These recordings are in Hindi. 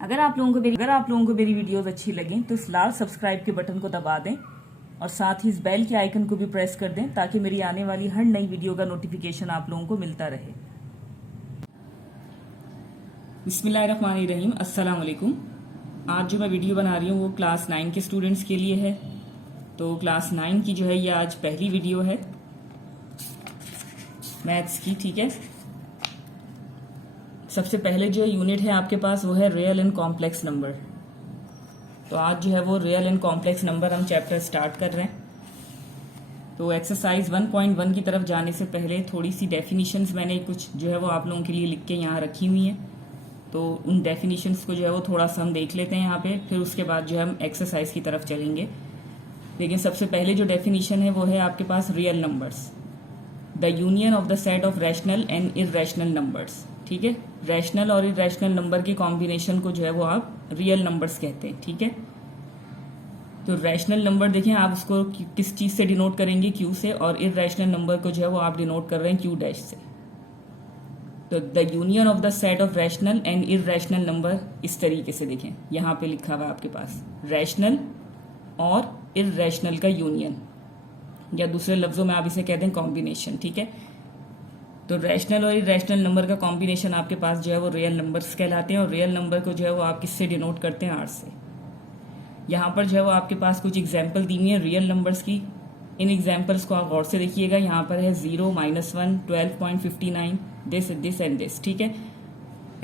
अगर आप लोगों को मेरी वीडियोस अच्छी लगें तो इस लाल सब्सक्राइब के बटन को दबा दें और साथ ही इस बेल के आइकन को भी प्रेस कर दें ताकि मेरी आने वाली हर नई वीडियो का नोटिफिकेशन आप लोगों को मिलता रहे। बिस्मिल्लाहिर्रहमानिर्रहीम, अस्सलाम वालेकुम। आज जो मैं वीडियो बना रही हूँ वो क्लास 9 के स्टूडेंट्स के लिए है। तो क्लास 9 की जो है ये आज पहली वीडियो है मैथ्स की। ठीक है, सबसे पहले जो यूनिट है आपके पास वो है रियल एंड कॉम्प्लेक्स नंबर। तो आज जो है वो रियल एंड कॉम्प्लेक्स नंबर हम चैप्टर स्टार्ट कर रहे हैं। तो एक्सरसाइज 1.1 की तरफ जाने से पहले थोड़ी सी डेफिनेशंस मैंने कुछ जो है वो आप लोगों के लिए लिख के यहाँ रखी हुई हैं। तो उन डेफिनेशंस को जो है वो थोड़ा सा हम देख लेते हैं यहाँ पे, फिर उसके बाद जो है हम एक्सरसाइज की तरफ चलेंगे। लेकिन सबसे पहले जो डेफिनेशन है वो है आपके पास real numbers, the union of the set of rational and irrational numbers. ठीक है, रैशनल और इररेशनल नंबर के कॉम्बिनेशन को जो है वो आप रियल नंबर्स कहते हैं। ठीक है, तो रैशनल नंबर देखें आप उसको किस चीज से डिनोट करेंगे, क्यू से, और इररेशनल नंबर को जो है वो आप डिनोट कर रहे हैं क्यू डैश से। तो the union of the set of rational and irrational number इस तरीके से देखें, यहाँ पे लिखा हुआ है आपके पास रैशनल और इररेशनल का यूनियन, या दूसरे लफ्जों में आप इसे कहते हैं कॉम्बिनेशन। ठीक है, तो रैशनल और इररेशनल नंबर का कॉम्बिनेशन आपके पास जो है वो रियल नंबर्स कहलाते हैं, और रियल नंबर को जो है वो आप किससे डिनोट करते हैं, आर से। यहाँ पर जो है वो आपके पास कुछ एग्जाम्पल दी हुई है रियल नंबर्स की। इन एग्जाम्पल्स को आप गौर से देखिएगा। यहाँ पर है 0, -1, 12.59, दिस एंड दिस। ठीक है,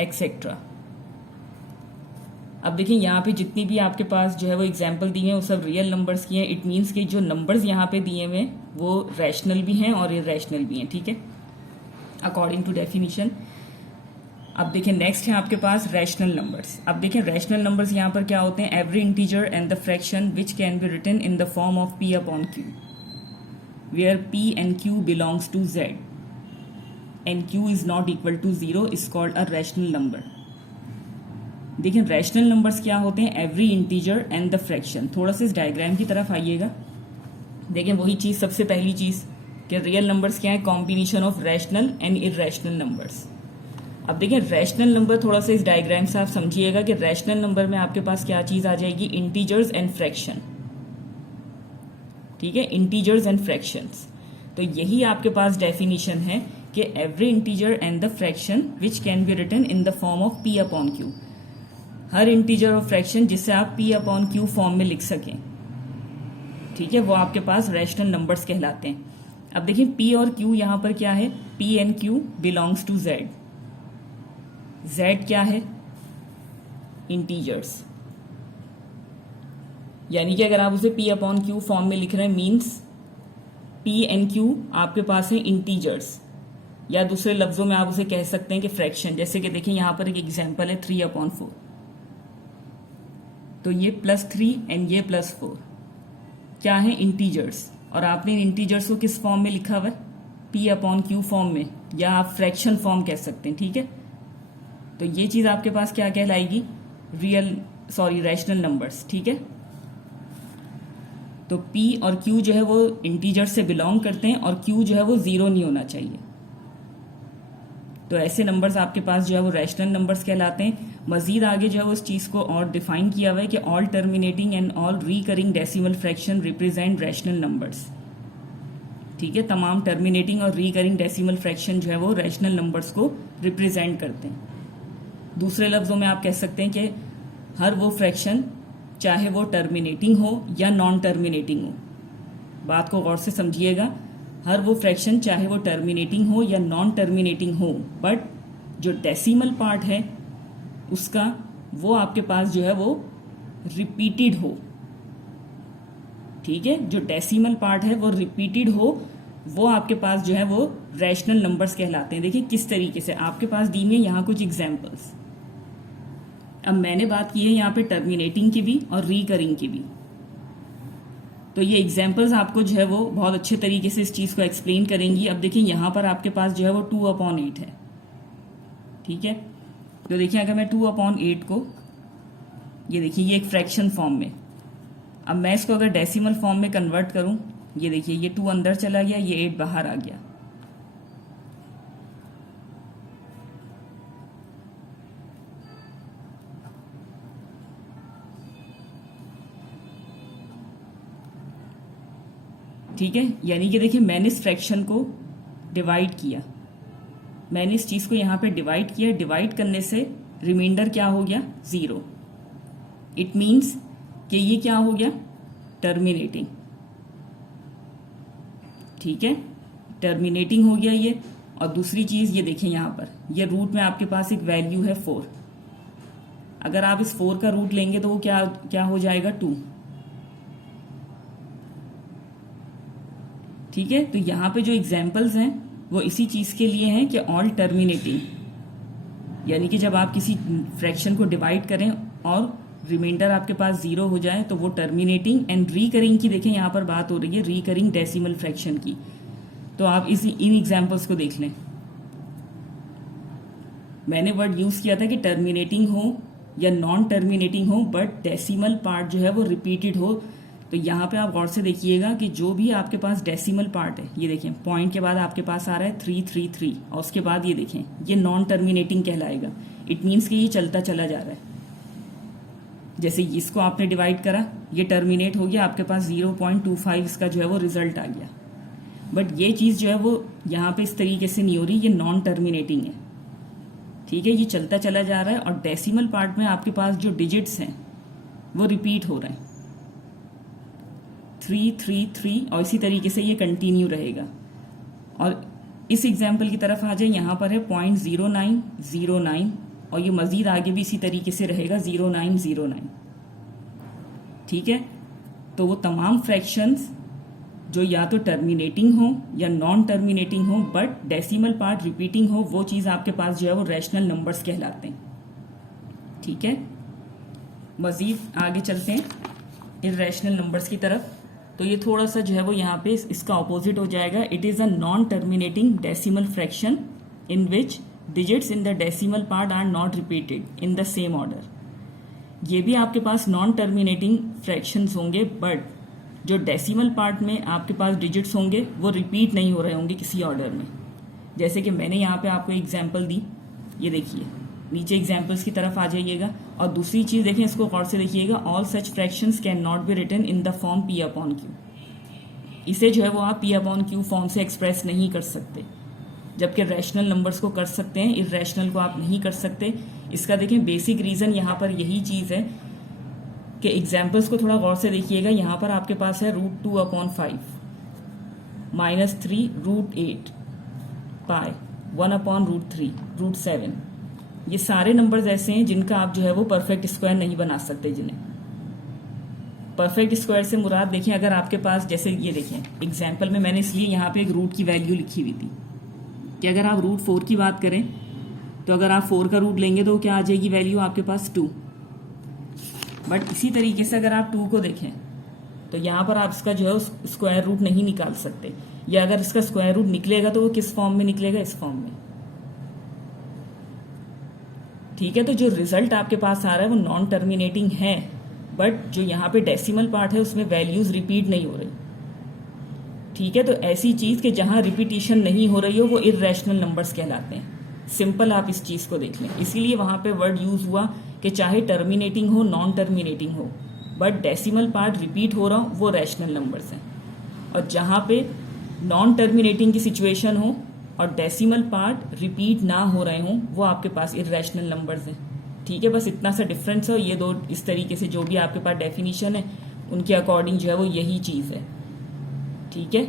एक्सेट्रा। अब देखिए यहाँ पे जितनी भी आपके पास जो है वो एग्जाम्पल दिए हैं वो सब रियल नंबर्स की हैं। इट मीन्स कि जो नंबर्स यहाँ पे दिए हुए हैं वो रैशनल भी हैं और इररेशनल भी हैं। ठीक है, अकॉर्डिंग टू डेफिनेशन। अब देखिए नेक्स्ट है आपके पास रैशनल नंबर्स। अब देखिए रैशनल नंबर्स यहाँ पर क्या होते हैं, every integer and the fraction which can be written in the form of p upon q, where p and q belongs to z and q is not equal to 0 is called a rational number। देखिए रैशनल नंबर्स क्या होते हैं, every integer and the fraction. थोड़ा सा इस डायग्राम की तरफ आइएगा। देखिए वही चीज, सबसे पहली चीज कि रियल नंबर्स क्या है, combination of rational and irrational numbers. अब देखिए रैशनल नंबर, थोड़ा सा इस डायग्राम से आप समझिएगा कि रैशनल नंबर में आपके पास क्या चीज आ जाएगी, इंटीजर्स एंड फ्रैक्शन। ठीक है, इंटीजर्स एंड फ्रैक्शंस। तो यही आपके पास डेफिनेशन है कि every integer and the fraction which can be written in the form of p upon q। हर इंटीजर और फ्रैक्शन जिसे आप p अपॉन q फॉर्म में लिख सकें, ठीक है, वो आपके पास रैशनल नंबर्स कहलाते हैं। अब देखिए p और q यहाँ पर क्या है, p and q belongs to z। z क्या है, इंटीजर्स। यानी कि अगर आप उसे p अपॉन q फॉर्म में लिख रहे हैं मीन्स p एंड q आपके पास है इंटीजर्स, या दूसरे लफ्जों में आप उसे कह सकते हैं कि फ्रैक्शन। जैसे कि देखिए यहाँ पर एक एग्जांपल है 3 अपॉन 4। तो ये +3 एंड ये +4 क्या है, इंटीजर्स। और आपने इन इंटीजर्स को किस फॉर्म में लिखा हुआ है, p अपॉन q फॉर्म में, या आप फ्रैक्शन फॉर्म कह सकते हैं। ठीक है, तो ये चीज आपके पास क्या कहलाएगी, रैशनल नंबर्स। ठीक है, तो p और q जो है वो इंटीजर से बिलोंग करते हैं, और q जो है वो 0 नहीं होना चाहिए। तो ऐसे नंबर्स आपके पास जो है वो रैशनल नंबर्स कहलाते हैं। मजीद आगे जो है वो इस चीज को और डिफाइन किया हुआ है कि all terminating and all recurring decimal fraction represent rational numbers. ठीक है, तमाम टर्मिनेटिंग और रिकरिंग डेसिमल फ्रैक्शन जो है वो रैशनल नंबर्स को रिप्रेजेंट करते हैं। दूसरे लफ्जों में आप कह सकते हैं कि हर वो फ्रैक्शन, चाहे वो टर्मिनेटिंग हो या नॉन टर्मिनेटिंग हो, बात को गौर से समझिएगा, हर वो फ्रैक्शन चाहे वो टर्मिनेटिंग हो या नॉन टर्मिनेटिंग हो, बट जो डेसिमल पार्ट है उसका वो आपके पास जो है वो रिपीटेड हो। ठीक है, जो डेसिमल पार्ट है वो रिपीटेड हो, वो आपके पास जो है वो रैशनल नंबर्स कहलाते हैं। देखिए किस तरीके से आपके पास दी है यहाँ कुछ एग्जांपल्स। अब मैंने बात की है यहाँ पे टर्मिनेटिंग की भी और रिकरिंग की भी। तो ये एग्जांपल्स आपको जो है वो बहुत अच्छे तरीके से इस चीज को एक्सप्लेन करेंगी। अब देखिए यहाँ पर आपके पास जो है वो 2 अपॉन 8 है। ठीक है, तो देखिए अगर मैं 2 अपॉन 8 को, ये देखिए ये एक फ्रैक्शन फॉर्म में, अब मैं इसको अगर डेसिमल फॉर्म में कन्वर्ट करूं, ये देखिए ये 2 अंदर चला गया, ये 8 बाहर आ गया। ठीक है, यानी कि देखिए मैंने इस फ्रैक्शन को डिवाइड किया, मैंने इस चीज को यहां पे डिवाइड किया, डिवाइड करने से रिमाइंडर क्या हो गया 0। इट मीन्स कि ये क्या हो गया टर्मिनेटिंग। ठीक है, टर्मिनेटिंग हो गया ये। और दूसरी चीज ये देखें यहां पर ये रूट में आपके पास एक वैल्यू है 4, अगर आप इस 4 का रूट लेंगे तो वो क्या हो जाएगा 2। ठीक है, तो यहां पे जो एग्जाम्पल्स हैं वो इसी चीज के लिए हैं कि ऑल टर्मिनेटिंग, यानी कि जब आप किसी फ्रैक्शन को डिवाइड करें और रिमाइंडर आपके पास 0 हो जाए तो वो टर्मिनेटिंग। एंड रिकरिंग की देखें यहां पर बात हो रही है रिकरिंग डेसिमल फ्रैक्शन की, तो आप इन एग्जाम्पल्स को देख लें। मैंने वर्ड यूज किया था कि टर्मिनेटिंग हो या नॉन टर्मिनेटिंग हो बट डेसिमल पार्ट जो है वो रिपीटेड हो। तो यहाँ पे आप गौर से देखिएगा कि जो भी आपके पास डेसिमल पार्ट है, ये देखें पॉइंट के बाद आपके पास आ रहा है 333 और उसके बाद ये देखें ये नॉन टर्मिनेटिंग कहलाएगा। इट मीन्स कि ये चलता चला जा रहा है। जैसे इसको आपने डिवाइड करा, ये टर्मिनेट हो गया, आपके पास 0.25 इसका जो है वो रिजल्ट आ गया। बट ये चीज जो है वो यहाँ पे इस तरीके से नहीं हो रही, ये नॉन टर्मिनेटिंग है। ठीक है, ये चलता चला जा रहा है और डेसिमल पार्ट में आपके पास जो डिजिट्स हैं वो रिपीट हो रहे हैं 333 और इसी तरीके से ये कंटिन्यू रहेगा। और इस एग्जाम्पल की तरफ आ जाए, यहाँ पर है 0.0909 और ये मजीद आगे भी इसी तरीके से रहेगा 0909। ठीक है, तो वो तमाम फ्रैक्शंस जो या तो टर्मिनेटिंग हो या नॉन टर्मिनेटिंग हो बट डेसिमल पार्ट रिपीटिंग हो, वो चीज आपके पास जो है वो रैशनल नंबर्स कहलाते हैं। ठीक है, मजीद आगे चलते हैं इर्रेशनल नंबर्स की तरफ। तो ये थोड़ा सा जो है वो यहाँ पे इसका ऑपोजिट हो जाएगा। It is a non terminating decimal fraction in which digits in the decimal part are not repeated in the same order. ये भी आपके पास नॉन टर्मिनेटिंग फ्रैक्शंस होंगे बट जो डेसिमल पार्ट में आपके पास डिजिट्स होंगे वो रिपीट नहीं हो रहे होंगे किसी ऑर्डर में। जैसे कि मैंने यहाँ पे आपको एग्जाम्पल दी, ये देखिए नीचे एग्जाम्पल्स की तरफ आ जाइएगा। और दूसरी चीज देखें, इसको गौर से देखिएगा, all such fractions can not be written in the form P upon Q। इसे जो है वो आप P अपॉन Q फॉर्म से एक्सप्रेस नहीं कर सकते, जबकि रैशनल नंबर्स को कर सकते हैं, इर्रेशनल को आप नहीं कर सकते। इसका देखें बेसिक रीजन यहाँ पर यही चीज है कि एग्जाम्पल्स को थोड़ा गौर से देखिएगा। यहाँ पर आपके पास है √2/5 -3 √8 पाई 1/√3 √7। ये सारे नंबर्स ऐसे हैं जिनका आप जो है वो परफेक्ट स्क्वायर नहीं बना सकते। जिन्हें परफेक्ट स्क्वायर से मुराद देखें, अगर आपके पास जैसे ये देखें एग्जाम्पल में मैंने इसलिए यहाँ पे एक रूट की वैल्यू लिखी हुई थी कि अगर आप √4 की बात करें तो अगर आप 4 का रूट लेंगे तो क्या आ जाएगी वैल्यू आपके पास 2। बट इसी तरीके से अगर आप 2 को देखें तो यहाँ पर आप इसका जो है स्क्वायर रूट नहीं निकाल सकते, या अगर इसका स्क्वायर रूट निकलेगा तो वो किस फॉर्म में निकलेगा, इस फॉर्म में। ठीक है, तो जो रिजल्ट आपके पास आ रहा है वो नॉन टर्मिनेटिंग है बट जो यहाँ पे डेसिमल पार्ट है उसमें वैल्यूज रिपीट नहीं हो रही। ठीक है, तो ऐसी चीज के जहां रिपीटिशन नहीं हो रही हो वो इर्रेशनल नंबर्स कहलाते हैं। सिंपल आप इस चीज को देख लें, इसीलिए वहां पे वर्ड यूज हुआ कि चाहे टर्मिनेटिंग हो नॉन टर्मिनेटिंग हो बट डेसिमल पार्ट रिपीट हो रहा हो वो रैशनल नंबर्स हैं। और जहां पे नॉन टर्मिनेटिंग की सिचुएशन हो और डेसिमल पार्ट रिपीट ना हो रहे हों वो आपके पास इर्रेशनल नंबर्स हैं। ठीक है, बस इतना सा डिफरेंस है। ये दो इस तरीके से जो भी आपके पास डेफिनेशन है उनके अकॉर्डिंग जो है वो यही चीज है। ठीक है,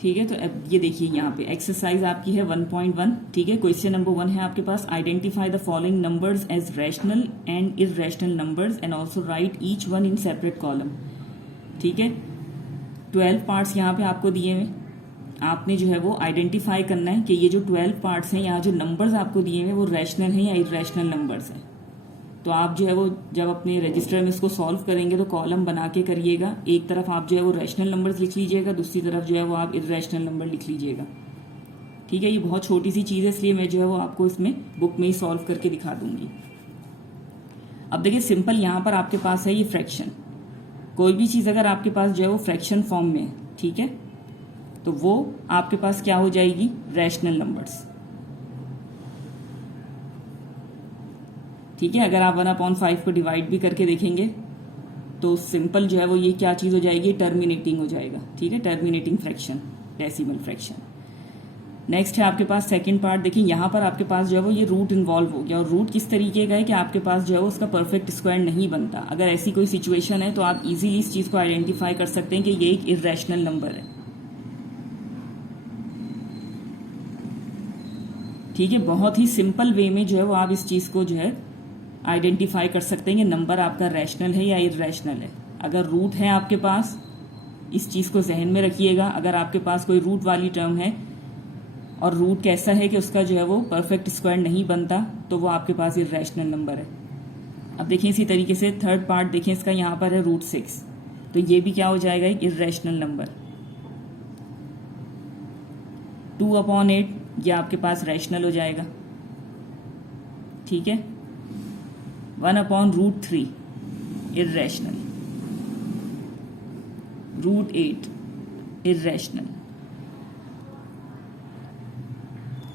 ठीक है, तो अब ये देखिए यहाँ पे एक्सरसाइज आपकी है 1.1। ठीक है, क्वेश्चन नंबर 1 है आपके पास, identify the following numbers as rational and irrational numbers and also write each one in separate column. ठीक है, 12 पार्ट्स यहाँ पे आपको दिए हुए, आपने जो है वो आइडेंटिफाई करना है कि ये जो 12 पार्ट्स हैं, यहाँ जो नंबर्स आपको दिए हुए वो रैशनल हैं या इर्रेशनल नंबर्स हैं। तो आप जो है वो जब अपने रजिस्टर में इसको सॉल्व करेंगे तो कॉलम बना के करिएगा। एक तरफ आप जो है वो रैशनल नंबर्स लिख लीजिएगा, दूसरी तरफ जो है वो आप इर्रेशनल नंबर लिख लीजिएगा। ठीक है, ये बहुत छोटी सी चीज़ है इसलिए मैं जो है वो आपको इसमें बुक में ही सॉल्व करके दिखा दूंगी। अब देखिए सिंपल यहाँ पर आपके पास है ये फ्रैक्शन। कोई भी चीज़ अगर आपके पास जो है वो फ्रैक्शन फॉर्म में है, ठीक है, तो वो आपके पास क्या हो जाएगी, रैशनल नंबर्स। ठीक है, अगर आप 1/5 को डिवाइड भी करके देखेंगे तो सिंपल जो है वो ये क्या चीज़ हो जाएगी, टर्मिनेटिंग हो जाएगा। ठीक है, terminating fraction, decimal fraction. Next है आपके पास सेकंड पार्ट। देखिए यहाँ पर आपके पास जो है वो ये रूट इन्वॉल्व हो गया, और रूट किस तरीके का है कि आपके पास जो है वो उसका परफेक्ट स्क्वायर नहीं बनता। अगर ऐसी कोई सिचुएशन है तो आप इजीली इस चीज़ को आइडेंटिफाई कर सकते हैं कि ये एक इर्रेशनल नंबर है। ठीक है, बहुत ही सिंपल वे में जो है वो आप इस चीज़ को जो है आइडेंटिफाई कर सकते हैं कि नंबर आपका रैशनल है या इर्रेशनल है। अगर रूट है आपके पास, इस चीज़ को जहन में रखिएगा। अगर आपके पास कोई रूट वाली टर्म है और रूट कैसा है कि उसका जो है वो परफेक्ट स्क्वायर नहीं बनता, तो वो आपके पास इर्रेशनल नंबर है। अब देखिए इसी तरीके से थर्ड पार्ट देखें इसका, यहाँ पर है √6, तो ये भी क्या हो जाएगा, एक इर्रेशनल नंबर। 2/8 ये आपके पास रैशनल हो जाएगा। ठीक है, 1/√3 इर्रेशनल, √8 इर्रेशनल।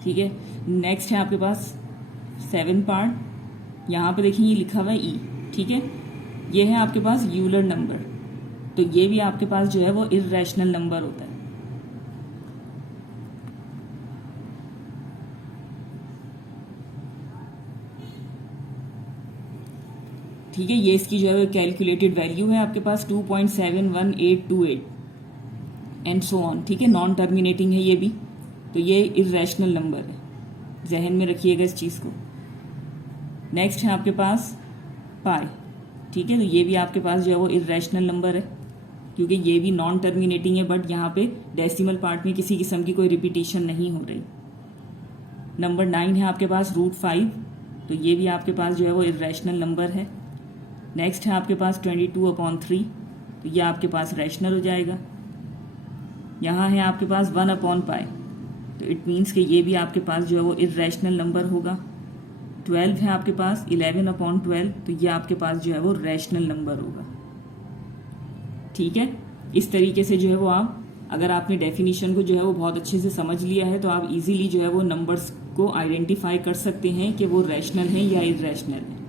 ठीक है, नेक्स्ट है आपके पास 7 पार्ट। यहाँ पे देखिए ये लिखा हुआ है ई। ठीक है, ये है आपके पास यूलर नंबर, तो ये भी आपके पास जो है वो इर्रेशनल नंबर होता है। ठीक है, ये इसकी जो है कैलकुलेटेड वैल्यू है आपके पास 2.71828 एंड सो ऑन। ठीक है, नॉन टर्मिनेटिंग है ये भी, तो ये इर्रेशनल नंबर है, जहन में रखिएगा इस चीज़ को। नेक्स्ट है आपके पास पाई। ठीक है, तो ये भी आपके पास जो है वो इर्रेशनल नंबर है, क्योंकि ये भी नॉन टर्मिनेटिंग है, बट यहाँ पे डेसिमल पार्ट में किसी किस्म की कोई रिपीटेशन नहीं हो रही। नंबर 9 है आपके पास √5, तो ये भी आपके पास जो है वो इर्रेशनल नंबर है। नेक्स्ट है आपके पास 22/3, तो ये आपके पास रैशनल हो जाएगा। यहाँ है आपके पास 1/π, तो इट मीन्स कि ये भी आपके पास जो है वो इर्रेशनल नंबर होगा। 12 है आपके पास 11/12, तो ये आपके पास जो है वो रैशनल नंबर होगा। ठीक है, इस तरीके से जो है वो आप, अगर आपने डेफिनेशन को जो है वो बहुत अच्छे से समझ लिया है, तो आप इजीली जो है वो नंबर्स को आइडेंटिफाई कर सकते हैं कि वो रैशनल है या इर्रेशनल है।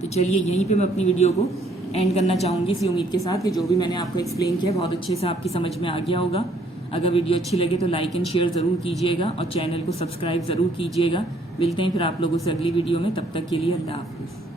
तो चलिए यहीं पे मैं अपनी वीडियो को एंड करना चाहूँगी, इसी उम्मीद के साथ कि जो भी मैंने आपको एक्सप्लेन किया बहुत अच्छे से आपकी समझ में आ गया होगा। अगर वीडियो अच्छी लगे तो लाइक एंड शेयर ज़रूर कीजिएगा और चैनल को सब्सक्राइब ज़रूर कीजिएगा। मिलते हैं फिर आप लोगों से अगली वीडियो में, तब तक के लिए अल्लाह हाफिज़।